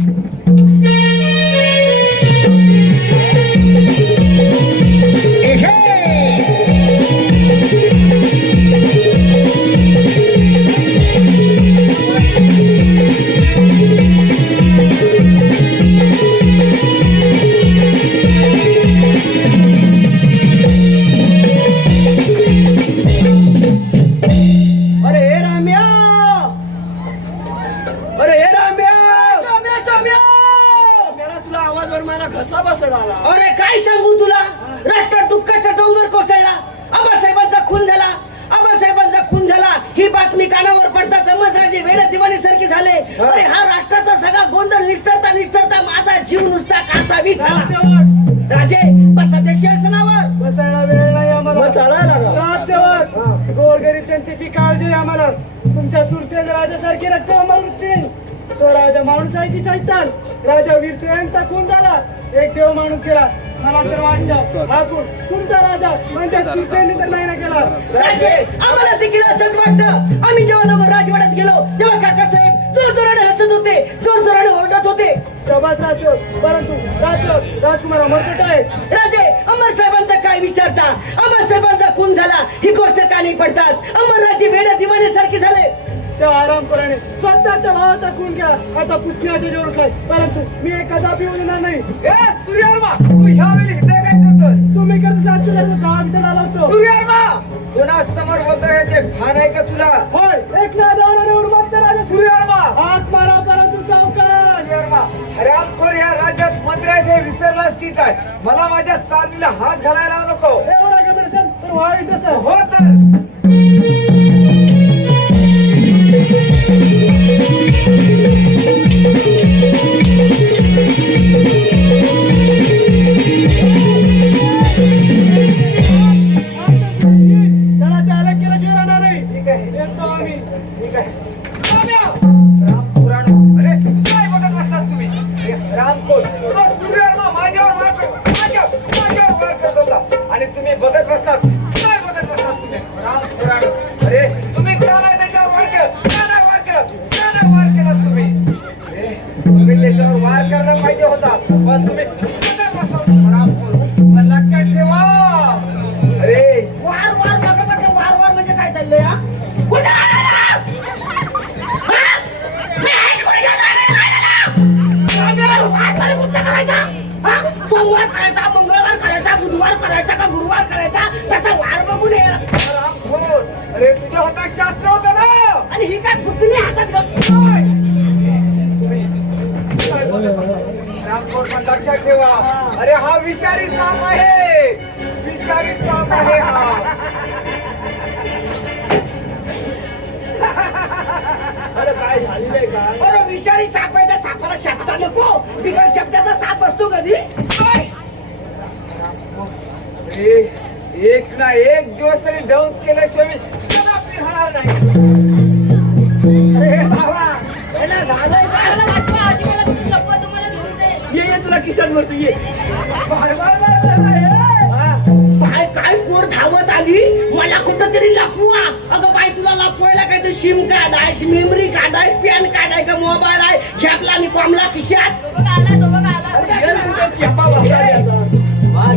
अरे जीव नुसता कासा विसरला राजे बसा त्या शासनावर. बसायला वेळ नाही आम्हाला. गोरगरीब जनतेची काळजी आहे आम्हाला. तुमच्या सुरसेन राजासारखी रक्कम वृत्ती तो राजा माणूस आहे की सैतान राजा वीरसेनचा खून झाला. एक देव माणूस गेला. मला तर वाटतं हा खून तुमचा राजा. म्हणजे सुरसेनने तर नाही ना केला. राजे आम्हाला देखील असंच वाटतं. आम्ही जेव्हा दोघं राजवाड्यात गेलो तेव्हा काकासाहेब जोर जोराने हसत होते जोर जोराने ओरडत होते. शबाज राजो. परंतु राज राजकुमार अमरकट आहे? राजे अमर साहेबांचा काय विचारता अमर साहेबांचा खून झाला ही गोष्ट का नाही पडतात? अमरराजे वेड्या दिवाण्यासारखे झाले. त्या आरामपणाने स्वतःच्या भावाचा खून केला. आता पुतण्याच्या जोर उठलाय. परंतु मी एक कदापि बोलणार नाही. सूर्यर्मा तू ह्या वेळी इथे काय करतोय? तुम्ही करत जास्त गाव आमच्या आला होतो. सूर्यर्मा कोणा समोर बोलतोय ते भान आहे का तुला? होय एक ना उर्मत हरामखोर या राज्यात मंत्री आहे ते विसरलास की काय? मला माझ्या तालीला हात घालायला नको. हो तर. हे रामखोर माझ्यावर वार कर. माझ्या माझ्यावर वार करत होता आणि तुम्ही बघत बसलात. काय बघत बसलात तुम्ही? राम पुराणो. अरे तुम्ही का नाही त्याच्यावर वार केलं का नाही वार केलं का वार केला तुम्ही. तुम्ही त्याच्यावर वार करायला पाहिजे होता. पण तुम्ही लक्षात ठेवा अरे हा विषारी साप आहे. विषारी साप आहे हा. अरे काय झालेलं आहे का? अरे विषारी साप आहे त्या सापाला शेपटा नको. बिगर शेपटाचा साप असतो कधी? एक ना एक दिवस तरी डाऊन केल्याशिवाय मी कदापि राहणार नाही. ये ये तुला किशन वरती ये. बाय काय पोर धावत आली? मला कुठं तरी लपवा. अगं बाय तुला लपवायला काय तर सिम कार्ड आहे मेमरी कार्ड आहे पॅन कार्ड आहे का मोबाईल आहे? खेपला आणि कॉमला तो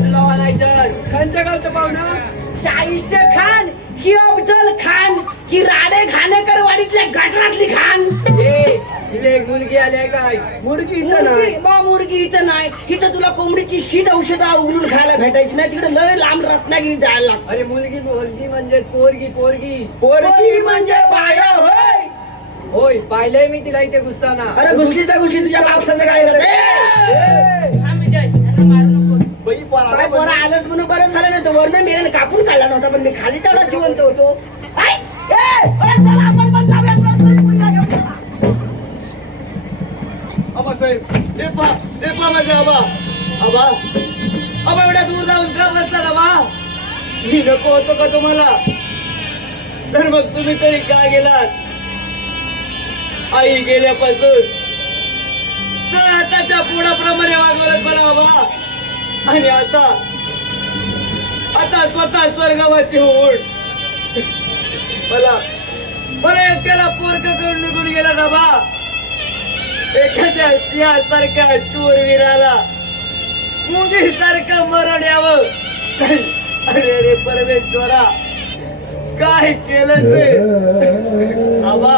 तो वालायचं खानच्या गावचं पाहुणा? शाहिस्ते खान की अफजल खान की राडे खानेकर वाडीतल्या गटरातली खान. एक मुलगी आली आहे काय? मुडकी इथं ना मुर्गी बा मुर्गी इथं नाही. इथं तुला कोंबडीची शीत औषध उघडून खायला भेटायची नाही. तिकडे लय लांब रत्नागिरी जायला लागतं. अरे मुलगी मुलगी म्हणजे पोरगी पोरगी. पोरगी म्हणजे बाया होय. होय पाहिलंय मी तिला इथे घुसताना. अरे घुसली तर घुसली. तुझ्या बापसाचं काय झालं? आलंच म्हणून बरं झालं नाही तर वरनं मेल्याने कापून काढला नव्हता पण मी खाली तेवढा जिवंत होतो. आई! ए! अरे चला, आबा पा पा माझे आबा. आबा. आबा एवढ्या दूर जाऊन का बसतात आबा? मी नको होतो का तुम्हाला? तर मग तुम्ही तरी का गेलात? आई गेल्यापासून. तर आताच्या पुढाप्रमाणे वागवलं मला आबा. आणि आता आता स्वतः स्वर्गवासी होऊन. मला मला एकट्याला पोरक करून निघून गेला बाबा एखाद्या सिंहासारख्या शूरवीराला मुंगीसारखं मरण यावं. अरे रे परमेश्वरा काय केलं ते? आबा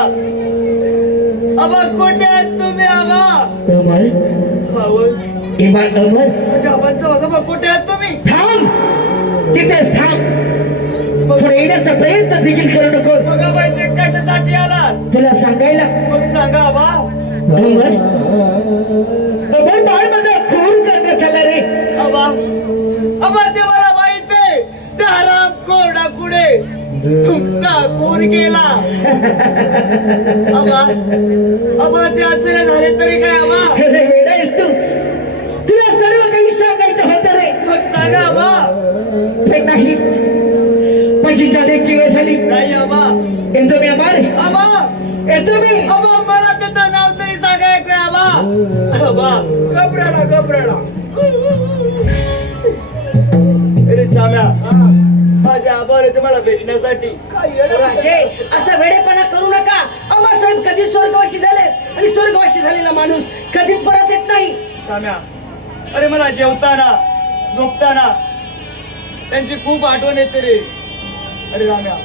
आबा कुठे आहेत तुम्ही आबा? अमर? माझ्या आबांचा आजोबा कुठे आहेत तुम्ही? थांब! तिथेच थांब! पुढे येण्याचा प्रयत्न देखील करू नकोस. बघा माहिती कशासाठी आलात? तुला सांगायला? मग सांगा आबा. बाळ माझा खून करण्यात आला रे आबा आबा ते मला माहीत आहे त्या राम कोरडा तुमचा खून गेला आबा आबा असे असे झाले तरी काय आबा अरे वेडा आहेस तू तुला सर्व काही सांगायचं होतं रे मग सांगा पण नाही माझी जाण्याची वेळ झाली. नाही आबा. येतो मी अमर आबा. येतो मी आबा मला त्याचं घबराला घबराला अरे श्याम्या माझ्या आबाने तुम्हाला भेटण्यासाठी राजे असा वेडेपणा करू नका. अम्मासाहेब कधी स्वर्गवासी झाले आणि स्वर्गवासी झालेला माणूस कधीच परत येत नाही. श्याम्या अरे मला जेवताना झोपताना त्यांची खूप आठवण येते रे. अरे राम्या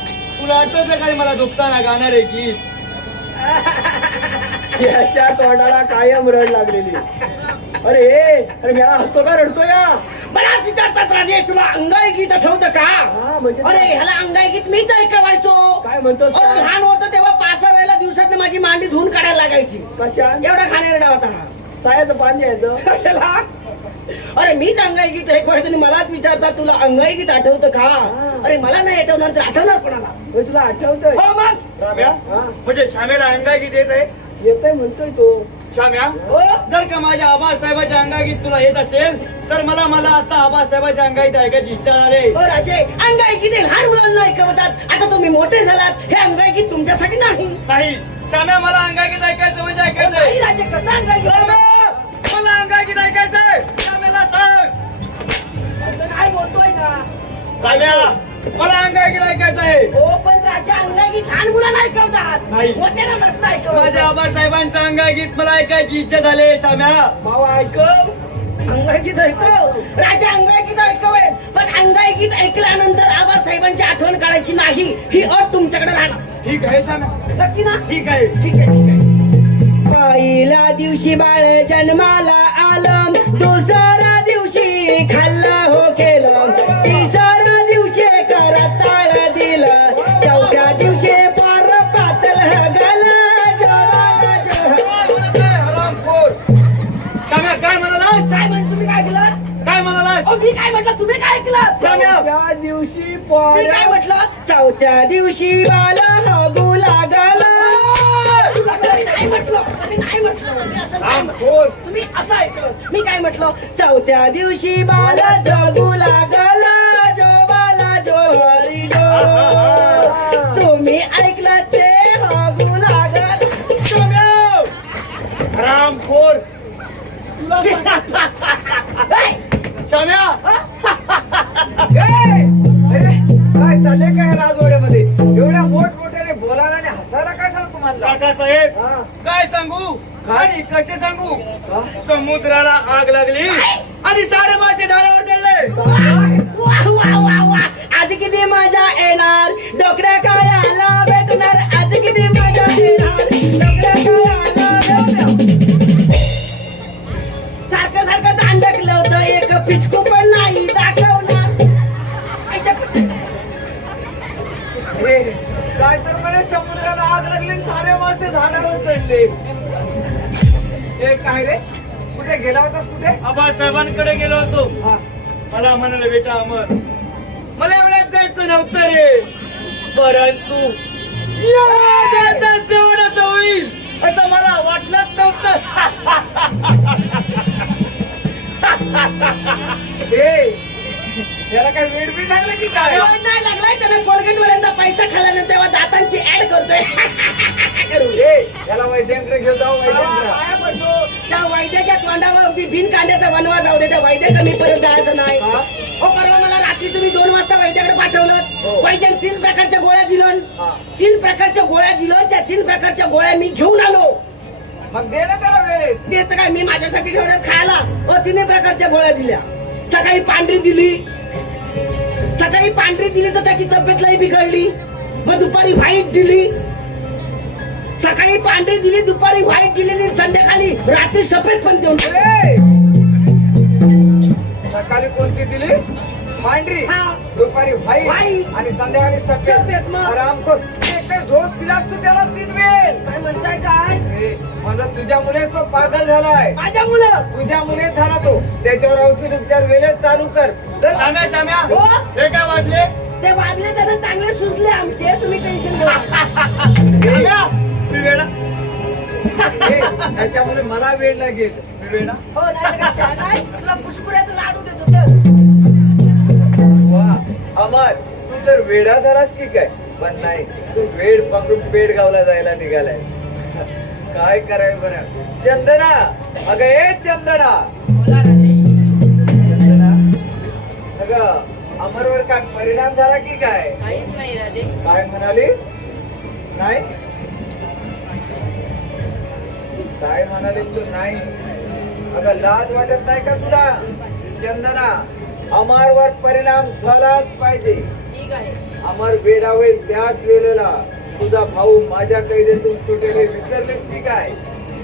तुला आठवत का रे मला झोपताना गाणार आहे गीत? याच्या तोंडाला कायम रड लागलेली. अरे अरे मला हसतो का? रडतो या. मला विचारतात राजे तुला अंगाई गीत आठवतं का? हा, म्हणजे? अरे ह्याला अंगाई गीत मीच ऐकावायचो. काय अहो, काय? लहान होतं तेव्हा पाच सहा वेळेला दिवसात माझी मांडी धुवून काढायला लागायची. कशा? एवढा खाण्यारडा होता हा. सायाचं पान द्यायचं कशाला? अरे मीच अंगाई गीत एक वेळेस तुम्ही मलाच विचारतात तुला अंगाई गीत आठवतं का? अरे मला नाही आठवणार तर आठवणार कोणाला? हे तुला आठवतंय. हो मग. राम्या हा. म्हणजे श्यामेला येत आहे येतोय म्हणतोय तो. श्याम्या हो? जर का माझ्या आबासाहेबाच्या अंगागीत तुला येत असेल तर मला मला आता आबासाहेबाच्या अंगागीत ऐकायची इच्छा झाली ओ राजे अंगाई गीत हे लहान मुलांना ऐकवतात. आता तुम्ही मोठे झालात. हे अंगाई गीत तुमच्यासाठी नाही. नाही श्याम्या मला अंगागीत ऐकायचं म्हणजे नाही ऐकायचंय. राजे कसं अंगाई गीत राम्या, मला अंगागीत ऐकायचंय. श्यामेला सांग. काय बोलतोय ना. राम्या मला अंगागीत ऐकायचंय हो पण राजा अंगाई गीत लहान मुलांना ऐकवतात नाही. मोठ्यांना नसतं माझ्या ऐकवत आबासाहेबांचं अंगागीत मला ऐकायची इच्छा झाली श्याम्या. भावा ऐकव अंगाई गीत ऐकव राजा अंगाई गीत ऐकवेल पण अंगाई गीत ऐकल्यानंतर आबासाहेबांची आठवण काढायची नाही. ही अट तुमच्याकडे राहणार. ठीक आहे नक्की ना? ठीक आहे. ठीक आहे ठीक आहे. पहिला दिवशी बाळ जन्माला आलं दुसऱ्या दिवशी खाल्लं हो केलं दिवशी मी काय म्हटलं? चौथ्या दिवशी बाला हगू लागला. नाही म्हटलं? मी नाही म्हटलं? मी असं नाही म्हटलं. तुम्ही असं ऐकलं? मी काय म्हटलं? चौथ्या दिवशी बाला जगू लागला. जो बाला जो हरी जो तुम्ही ऐकलं ते हगू लागल. रामखोर हे! श्याम्या काय चाललंय काय राजवाड्यामध्ये? एवढ्या मोठमोठ्याने बोलायला आणि हसायला काय सांग तुम्हाला? काकासाहेब हा. काय सांगू? काय? आणि कसे सांगू? हा? समुद्राला आग लागली आणि सारे मासे झाडावर चढले आज किती मजा येणार? डोकऱ्या मासे झाडावर चढले ए काय रे? कुठे गेला होतास कुठे? आबासाहेबांकडे गेलो होतो. हा. मला म्हणाले बेटा अमर मला एवढ्यात जायचं नव्हतं रे. परंतु एवढ्या जायचं जेवढं होईल असं मला वाटलंच नव्हतं. ए त्याला काय वेळ बी लागला की काय नाही लागलाय त्याला कोलगेट वाल्यांचा पैसा खाल्यानंतर तेव्हा दातांची ऍड करतोय करू. ए याला वैद्यांकडे घेऊन जाऊ वैद्यांकडे पाया पडतो. त्या वैद्याच्या तोंडावर अगदी बिन कांद्याचा वनवा जाऊ दे त्या वैद्याकडे मी परत जायचं नाही हा? हो परवा मला रात्री तुम्ही दोन वाजता वैद्याकडे पाठवलं हो. वैद्याने तीन प्रकारच्या गोळ्या दिलं. तीन प्रकारच्या गोळ्या दिलं त्या तीन प्रकारच्या गोळ्या मी घेऊन आलो मग दे ना त्याला वेळेत देत काय मी माझ्यासाठी ठेवलं खायला व तिन्ही प्रकारच्या गोळ्या दिल्या सकाळी पांढरी दिली सकाळी पांढरी दिली तर त्याची तब्येत लई बिघडली मग दुपारी व्हाईट दिली सकाळी पांढरी दिली दुपारी व्हाईट दिली आणि संध्याकाळी रात्री सफेद पण देऊन! सकाळी कोणती दिली हा. दुपारी व्हाईट. आणि संध्याकाळी सफेद सफेद मग. झोप दिलास तू त्याला तीन वेळ काय म्हणताय काय? ए, म्हणलं तुझ्या मुले तो पागल झालाय. माझ्या मुलं तुझ्या मुले झाला तो. त्याच्यावर औषध उपचार वेळेत चालू कर. चल. शाम्या शाम्या. हो? हे काय वाजले? ते वाजले त्यांना चांगले सुचले आमचे. तुम्ही टेन्शन घेऊ नका. शाम्या मी वेडा ए, त्याच्यामुळे मला वेळ लागेल. मी वेडा हो नाही तर आहे? तुला पुष्कुऱ्याचं लाडू देतो तर वा अमर तू तर वेडा झालास की काय? पण नाही. तू वेळ पकडून पेडगावला जायला निघालाय. काय कराय बरं? चंदना! अगं ए चंदना! चंदना? अगं अमरवर काय परिणाम झाला की काय? काहीच नाही राजे. काय म्हणाली? नाही? काय म्हणाली तू नाही? अगं लाज वाटत नाही का तुला? चंदना अमरवर परिणाम झालाच पाहिजे. अमर वेडा होईल त्याच वेळेला तुझा भाऊ माझ्या कैदेतून सुटेले विसरलेस की काय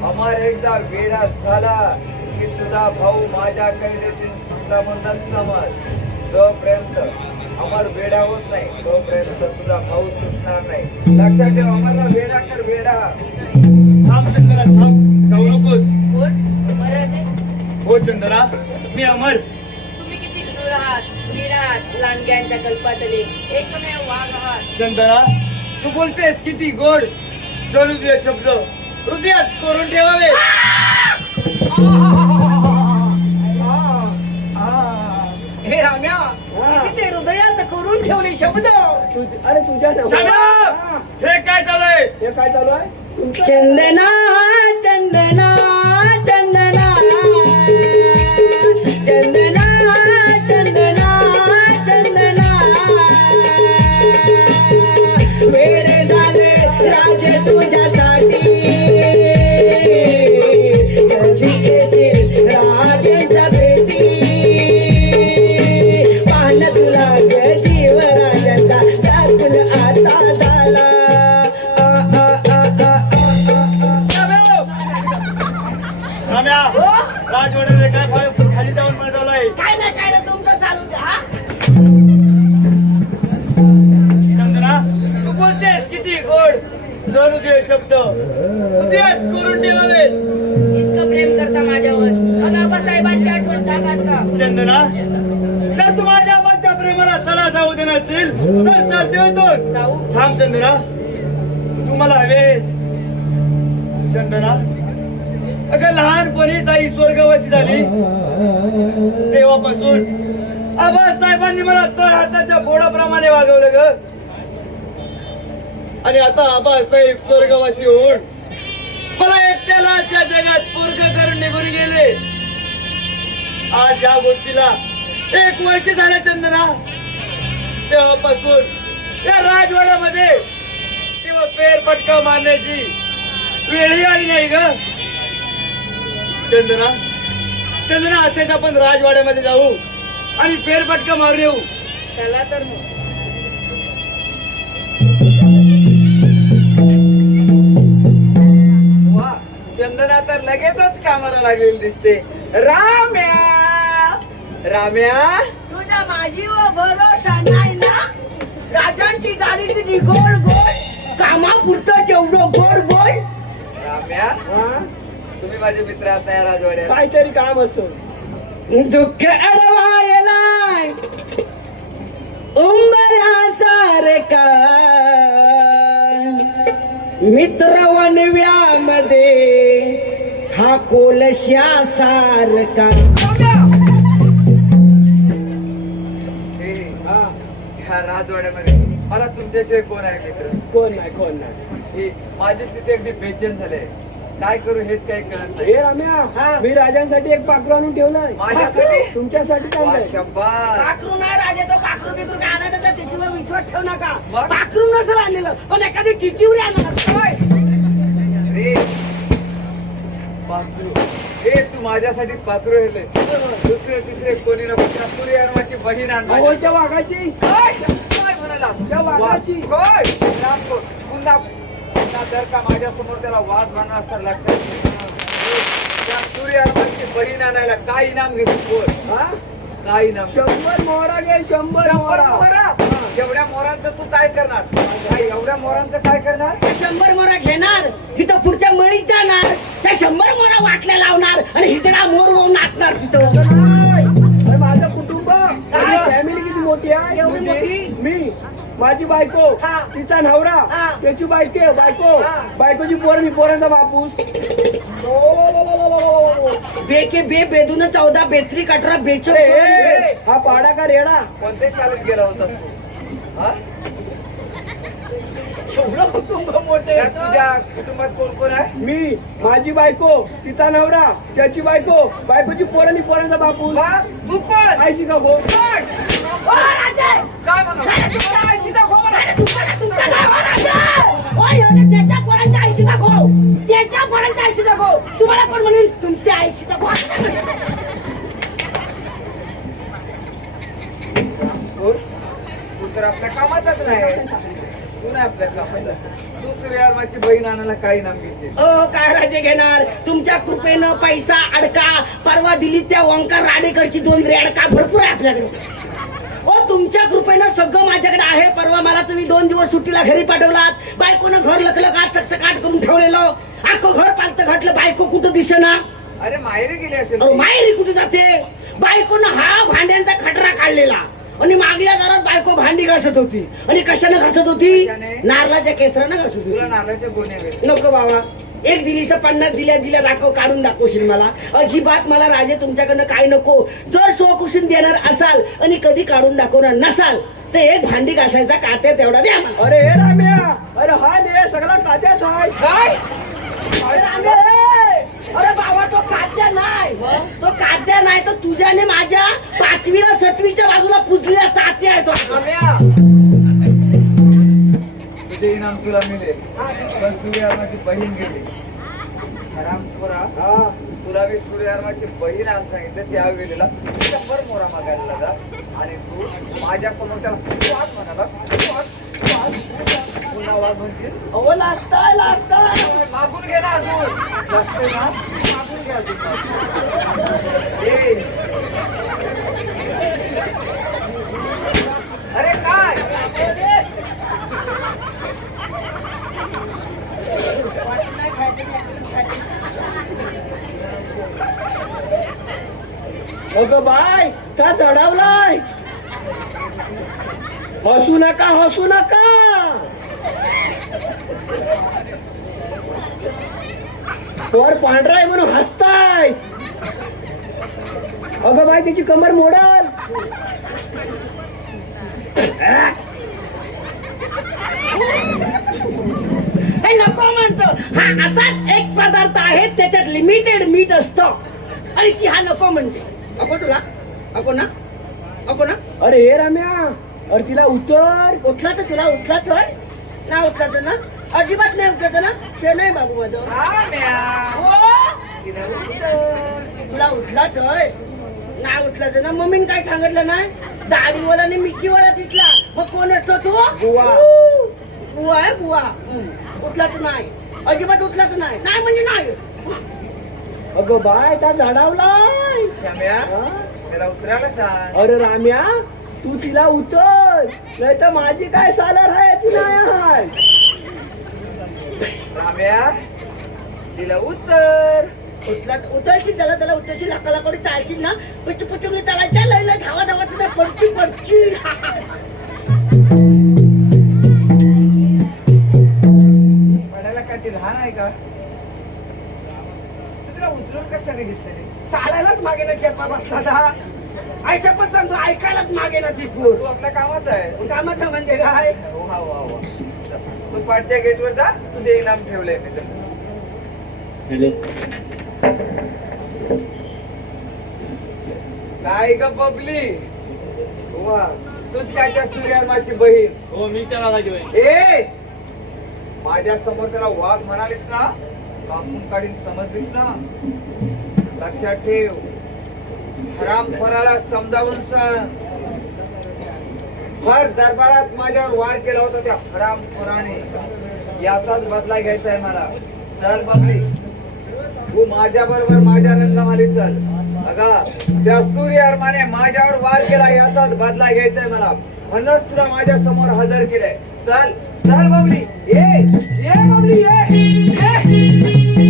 अमर एकदा वेडा झाला की तुझा भाऊ माझ्या कैदेतून सुटला म्हणून समज. जोपर्यंत अमर वेडा होत नाही. तोपर्यंत तुझा भाऊ सुटणार नाही. लक्षात ठेव अमरला वेडा कर वेडा. थांब चंद्रा थांब. जाऊ नकोस. कोण? हो चंद्रा मी अमर. तुम्ही किती शूर आहात? वीर आहात लांडग्यांच्या कल्पातले एकमेव वाघ आहात. चंद्रा तू बोलतेस किती गोड? जणू तुझे शब्द. हृदयात करून ठेवावे. हे राम्या किती ते हृदयात करून ठेवले शब्द. तुझ- अरे तुझ्या हे काय चालूय हे काय चालू आहे? चंदना चंदना जणू तुझे शब्द. हृदयात करून ठेवावे. इतकं प्रेम करता माझ्यावर. मग आबासाहेबांची आठवण जागात का चंदना जर तू माझ्या आबाच्या प्रेमाला तला जाऊ दे नसेल तर चालते होतो जाऊ. थांब चंदना. तू मला हवेस. चंदना अगं लहानपणीच आई स्वर्गवासी झाली. तेव्हापासून आबासाहेबांनी मला तळ हाताच्या बोडाप्रमाणे वागवलं ग. आणि आता आबासाहेब स्वर्गवासी होऊन मला एकट्याला त्या जगात पोरग करून निघून गेले. आज या गोष्टीला एक वर्ष झालं चंदना. तेव्हापासून या राजवाड्यामध्ये तेव्हा फेरफटका मारण्याची वेळही आली नाही ग. चंदना चंदना असेच आपण राजवाड्यामध्ये जाऊ आणि फेरफटका मारून येऊ. चला तर मग. चंदना तर लगेचच कामाला लागलेली दिसते. राम्या! राम्या! तुझ्या माझी व भरोसा नाही ना? राजांची गाडी किती गोल गोल कामापुरतं जेवढं गोड गोल. राम्या! हा? तुम्ही माझे मित्र आहात ना या राजवाड्यात. काहीतरी काम असो. दुःख अडवायला. उंबऱ्यासारखा मित्र वनव्यामध्ये हा कोलश्या सारखा राजवाड्यामध्ये. मला तुमच्याशिवाय कोण आहे मित्र? कोण नाही कोण नाही? ही माझी स्थिती अगदी बेचैन झाली काय करू हेच काही कळत नाही. हे रम्या मी राजांसाठी एक पाखरू आणून ठेवलंय. माझ्यासाठी? तुमच्यासाठी. पाखरू नाही राजे तो पाखरू बिकरू काय तर त्याच्यावर विश्वास ठेवू नका. मग? पाखरू नसेल आणलेलं पण एखादी टिटीवरी आणणार. पाखरू हे तू माझ्यासाठी पाखरू हेले दुसरे तिसरे कोणी नको. तुला सूर्यवर्माची बहीण आण त्या वाघाची. काय काय म्हणाला. त्या वाघाची. वा- काय? राम को- पुन्हा पुन्हा जर का माझ्यासमोर त्याला वाघ म्हणणार असता लक्षात ठेव. त्या सूर्यवर्माची बहीण आणायला काय इनाम घेतो बोल हा? काय इनाम शंभर मोहरा घे शंभर शंभर मोहरा. मोहरा. एवढ्या मोहरांचं तू काय करणार काय एवढ्या मोहरांचं काय करणार त्या शंभर मोरा घेणार तिथं पुढच्या मळीत जाणार त्या शंभर मोरा वाटल्या लावणार आणि हिजडा मोर होऊन नाचणार तिथं. अरे माझं कुटुंब फॅमिली किती मोठी आहे एवढी मोठी? मी माझी बायको हा. तिचा नवरा हा. त्याची बायके बायको हा. बायकोची पोर मी पोरांचा बापूस बेके बे बेदून चौदा बेत्री कटरा बेचो ए, ए, ए, हा पाडा का रेडा कोणत्या शाळेत गेला होता तू? एवढं कुटुंब मोठे त्यात तुझ्या कुटुंबात कोण कोण आहे? मी माझी बायको तिचा नवरा त्याची बायको बायकोची पोरांनी पोरांचा बापूस मग तू कोण? आई शिका गो कोण? काय म्हणा. काय सीता खो म्हणा. त्याच्या पोरांच्या आईशी दाखव तुम्हाला कोण म्हणेल? तुमच्या आईशी दाखव कोण? तू तर आपल्या कामाचाच नाही. तू नाही आपल्या कामाचा तू सूर्यवर्माची बहीण आणायला काही नाम घेते ओ काय राजे घेणार. तुमच्या कृपेनं पैसा अडका. परवा दिली त्या ओंकार राडेकडची दोन रेडका भरपूर आहे आपल्याकडे. ओ तुमच्या कृपेनं सगळं माझ्याकडे आहे. परवा मला तुम्ही दोन दिवस सुट्टीला घरी पाठवलात. बायकोनं घर लकलकाट चकचकाट करून ठेवलेलं. अख्खं घर पालत घातलं. बायको कुठं दिसेना? अरे माहेरी गेली असेल अहो. माहेरी कुठे जाते? बायकोनं हा भांड्यांचा खटरा काढलेला. आणि मागल्या दारात बायको भांडी घासत होती. आणि कशाने घासत होती? कशाने? नारळाच्या केसरानं घासत होती. तुला नको बाबा. एक दिलीस तर पन्नास दिल्या दिल्या दाखव काढून दाखवशील मला अजिबात मला राजे तुमच्याकडनं काय नको? जर स्वकुशीन देणार असाल आणि कधी काढून दाखवणार नसाल तर एक भांडी घासायचा कात्या तेवढा द्या मला. अरे हे राम्या. अरे हा दे सगळा कात्याच आहे. काय? अरे अरे बाबा तो काद्या नाही. तो काद्या नाही तो तुझ्याने माझ्या पाचवीला सटवीच्या बाजूला पुजलेला तात्या आहे तो. तुझे इनाम तुला मिळेल. पण सूर्यवर्माची बहीण गेली. हरामखोरा हा. तुला मी सूर्यवर्माची बहीण आण सांगितलं त्या वेळेला शंभर मोरा मागायला लागा आणि तू माझ्यासमोर त्याला म्हणाला वाघ. अहो लागताय लागताय मागून घे ना अजून लागतंय ना मागून अजून अरे काय अगं बाय का चढावलाय हसू नका हसू नका. वर पांढरा आहे म्हणून हसताय. अगं बाय तिची कमर मोडल. नको म्हणतो. हा असाच एक पदार्थ आहे त्याच्यात लिमिटेड मीठ असतं. आणि ती हा नको म्हणते. अको तुला. अको ना. अको ना. अरे हे राम्या. अरे तिला उतर. उठला तर तुला उठलाच होय ना उठलाच ना. अजिबात नाही उठलाच ना. शे नाही बाबू माझं. हो? तिला. तुला उठलाच होय नाही उठलाच ना. मम्मीने काय सांगितलं नाही? दाढीवाला आणि मिरचीवाला दिसला. मग कोण असतो तू? बुवा. बुवा आहे बुवा. हम्म. उठलाच नाही. अजिबात उठलाच नाही. नाही म्हणजे नाही. अगं बाय त्या सांग. अरे राम्या तू तिला उतर नाही तर माझी काय साला राहायची नाही आहे. राम्या तिला उतर उठला उतरशील त्याला त्याला उतरशील लाकडा कोणी चालशील ना? पुच्चू मी चालायच्या लय लय धावा धावा तुला पडची पडची आहे चालायलाच मागे ना चेपा बसला आयच्या पण सांगतो ऐकायलाच मागे ना ती पूर. तू आपल्या कामाचा आहे. कामाचं म्हणजे काय? हो, हा, वा, वा. तू पाठच्या गेटवर जा तू ते इनाम ठेवलंय मी तर काय ग बबली? वा तूच काय त्या सूर्यमाची बहीण? हो मी त्या मागायची बाई ए! माझ्यासमोर त्याला वाघ म्हणालीस ना कापून काढीन समजलीस ना? लक्षात ठेव. रामखोराला समजावून फार दरबारात माझ्यावर वार केला होता त्या हरामखोराने याचाच बदला घ्यायचा आहे मला. चल बघली तू माझ्या बरोबर माझ्या रंगमाली चल. बघा दस्तुरी अर्माने माझ्यावर वार केला याचाच बदला घ्यायचा आहे मला. म्हणूनच तुला माझ्यासमोर हजर केलंय. चल चल बबली. ये ये बबली ये. ये.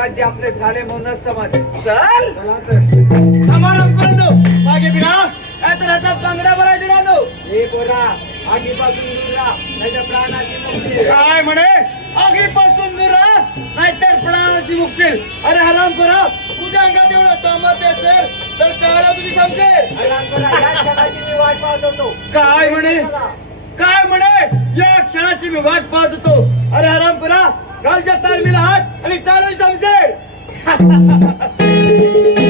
राज्य आपले झाले म्हणूनच समज चल! समारंभ करून मागे बिना. नाहीतर हातात बांगड्या भरायचे ना दो हे बोला आगीपासून दूर राहा नाहीतर प्राणाची काय म्हणे? आगीपासून दूर राहा नाहीतर प्राणाची मुक्तील अरे हराम करा. तुझ्या अंगात एवढं सामर्थ्य असेल तर चाला तुझी समजेल वाट पाहत होतो. काय म्हणे? काय म्हणे? या क्षणाची मी वाट पाहत होतो. अरे हराम करा. गालच्या तालमीला हात आणि चालू समजेल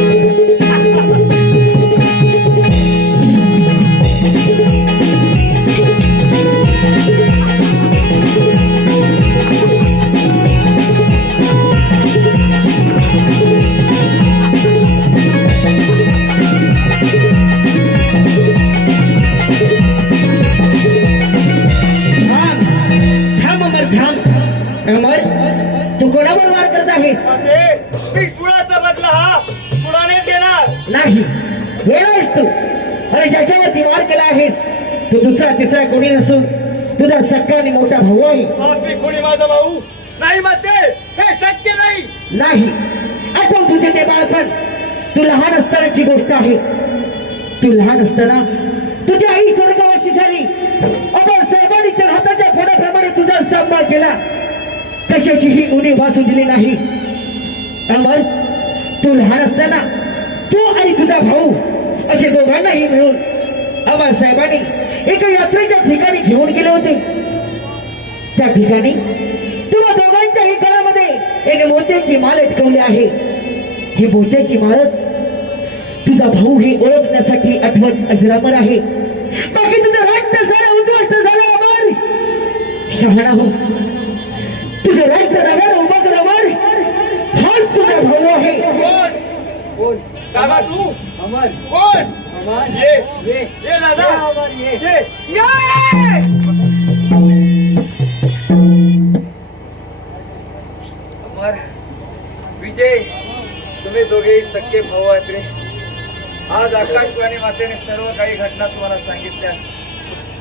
बदला हा घेणार. नाही. वेळास तू. अरे ज्याच्यावरती वार केला आहेस तो दुसरा तिसरा कोणी नसून तुझा सक्का आणि मोठा भाऊ आहे. कोणी माझा भाऊ? नाही म्हणते. हे शक्य नाही. नाही. आठव तुझे ते बाळपण. तू लहान असतानाची गोष्ट आहे. तू लहान असताना तुझी आई स्वर्गवासी झाली अमर साहेबांनी त्या हाताच्या फोडाप्रमाणे तुझा सांभाळ केला. कशाचीही उणी वासू दिली नाही? त्यामुळे तू लहान असताना तू आणि तुझा भाऊ असे दोघांनाही मिळून अमर साहेबांनी एका यात्रेच्या ठिकाणी घेऊन गेले होते. त्या ठिकाणी तुला दोघांच्याही गळ्यामध्ये एक मोत्याची माल अटकवली आहे. ही मोत्याची माळच तुझा भाऊ ही ओळखण्यासाठी आठवण अजरामर आहे. बाकी तुझं राज्य झालं उद्ध्वस्त झालं अमर! शहाणा हो. तुझं रक्त नव्यानं उमक कर अमर हाच तुझा भाऊ आहे कोण दादा तू अमर कोण अमर ये ये ये दादा अमर, ये. ये अमर विजय तुम्ही दोघेही सख्खे भाऊ आहेत रे आज आकाशवाणी मातेने सर्व काही घटना तुम्हाला सांगितल्या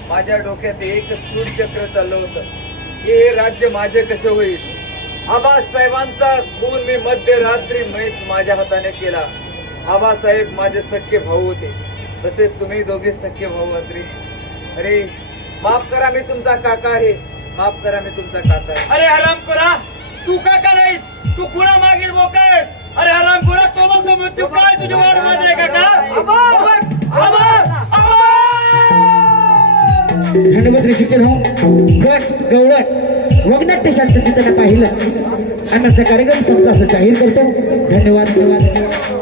माझ्या डोक्यात एक सूर्यचक्र चाललं होतं की हे राज्य माझे कसे होईल? आबासाहेबांचा खून मी मध्यरात्री मैच माझ्या हाताने केला. आबासाहेब माझे सख्खे भाऊ होते. तसेच तुम्ही दोघे सख्खे भाऊ आहात रे अरे माफ करा मी तुमचा काका आहे. माफ करा मी तुमचा काका आहे. अरे हराम कोरा तू का का नाहीस. तू कुणा मागील बोकायस अरे हराम कोरा तो मग मृत्यू काय तुझ्या वाढमध्ये का का शिक्षण हो. गट गवळट वगनाट्य शांततेनं पाहिलं. अन्नाचा कार्यक्रम संपला असं जाहीर करतो. धन्यवाद धन्यवाद.